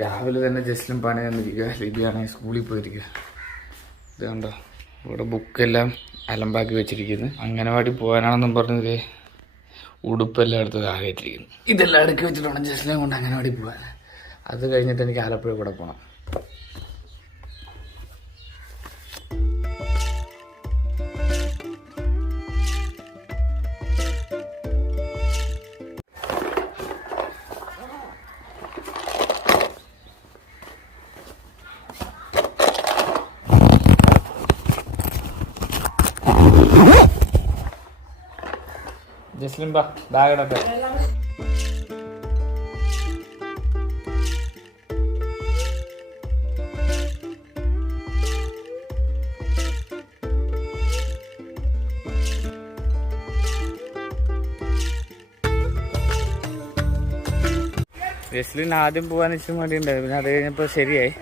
രാവിലെ തന്നെ ജസ്റ്റിലും പണി തന്നിരിക്കുക. ലിബിയാണെങ്കിൽ സ്കൂളിൽ പോയിരിക്കുക. ഇത് കണ്ടോ, ഇവിടെ ബുക്കെല്ലാം അലമ്പാക്കി വെച്ചിരിക്കുന്നു. അംഗനവാടി പോകാനാണെന്നും പറഞ്ഞത് ഉടുപ്പെല്ലാം എടുത്ത് താഴെയിട്ടിരിക്കുന്നു. ഇതെല്ലാം അടുക്കി വെച്ചിട്ട് വേണം ജസ്റ്റിനെ കൊണ്ട് അംഗനവാടി പോകാൻ. അത് കഴിഞ്ഞിട്ട് എനിക്ക് ആലപ്പുഴ കൂടെ പോകണം. ജസ്ലിം ബാ, ബാഗ് ഇടട്ടെ. ജസ്ലിൻ ആദ്യം പോകാൻ ഇഷ്ടം വേണ്ടിയുണ്ടായിരുന്നു, പിന്നെ അത് കഴിഞ്ഞപ്പോൾ ശരിയായി.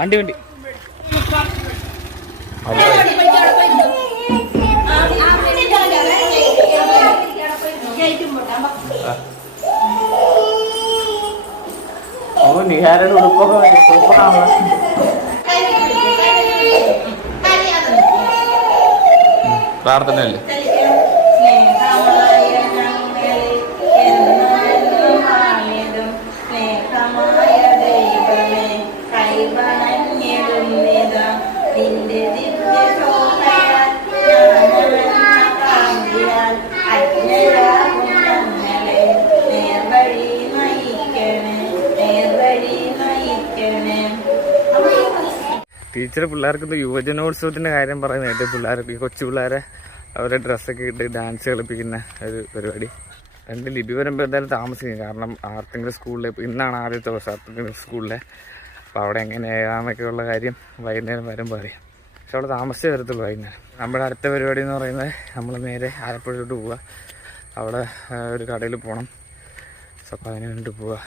വണ്ടി നിഹാരുടെ ഉടുപ്പൊക്കെ സൂപ്പറാണല്ലോ. പ്രാർത്ഥനയല്ലേ? ടീച്ചർ പിള്ളേർക്ക് യുവജനോത്സവത്തിന്റെ കാര്യം പറയുന്നതായിട്ട് പിള്ളേർക്ക്, കൊച്ചു പിള്ളേരെ അവരെ ഡ്രസ്സൊക്കെ ഇട്ട് ഡാൻസ് കളിപ്പിക്കുന്ന ഒരു പരിപാടി. രണ്ട് ലിപി വരുമ്പോൾ എന്തായാലും താമസിക്കും. കാരണം ആർക്കെങ്കിലും സ്കൂളിൽ ഇന്നാണ് ആദ്യത്തെ ദിവസം ആർക്കെങ്കിലും സ്കൂളിലെ. അപ്പോൾ അവിടെ എങ്ങനെയാണെന്നൊക്കെ ഉള്ള കാര്യം വൈകുന്നേരം വരുമ്പോൾ അറിയാം. പക്ഷെ അവിടെ താമസിച്ചേ വരത്തുള്ളൂ വൈകുന്നേരം. നമ്മുടെ അടുത്ത പരിപാടി എന്ന് പറയുന്നത് നമ്മൾ നേരെ ആലപ്പുഴയോട്ട് പോവുക. അവിടെ ഒരു കടയിൽ പോകണം. സോ അപ്പോൾ അതിന് വേണ്ടിയിട്ട് പോവുക.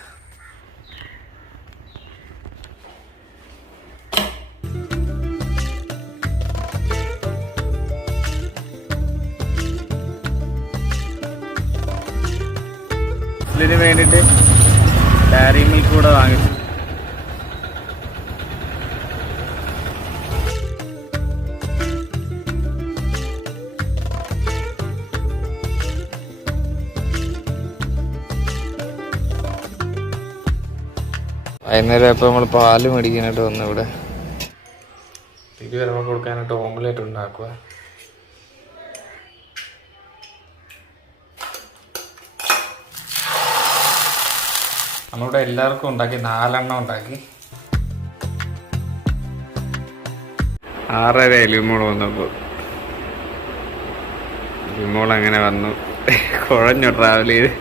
ഇതിന് വേണ്ടിയിട്ട് ഡയറി മിൽക്ക് കൂടെ വാങ്ങിച്ചു. വൈകുന്നേരം ഇപ്പോൾ നമ്മൾ പാല് മേടിക്കാനായിട്ട് വന്നു. ഇവിടെ തിരി വരുമ്പോൾ കൊടുക്കാനായിട്ട് ഓംലേറ്റ് ഉണ്ടാക്കുക. നമ്മളിവിടെ എല്ലാവർക്കും ഉണ്ടാക്കി 4 എണ്ണം ഉണ്ടാക്കി. 6:30 ലിമോൾ വന്നപ്പോൾ ലിമോൾ അങ്ങനെ വന്നു. കുഴഞ്ഞു ട്രാവൽ ചെയ്ത്.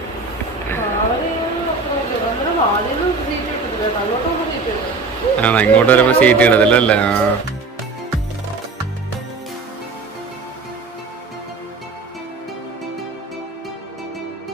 ഇങ്ങോട്ട് വരുമ്പോൾ സീറ്റ് ഇടത്തില്ലല്ലേ?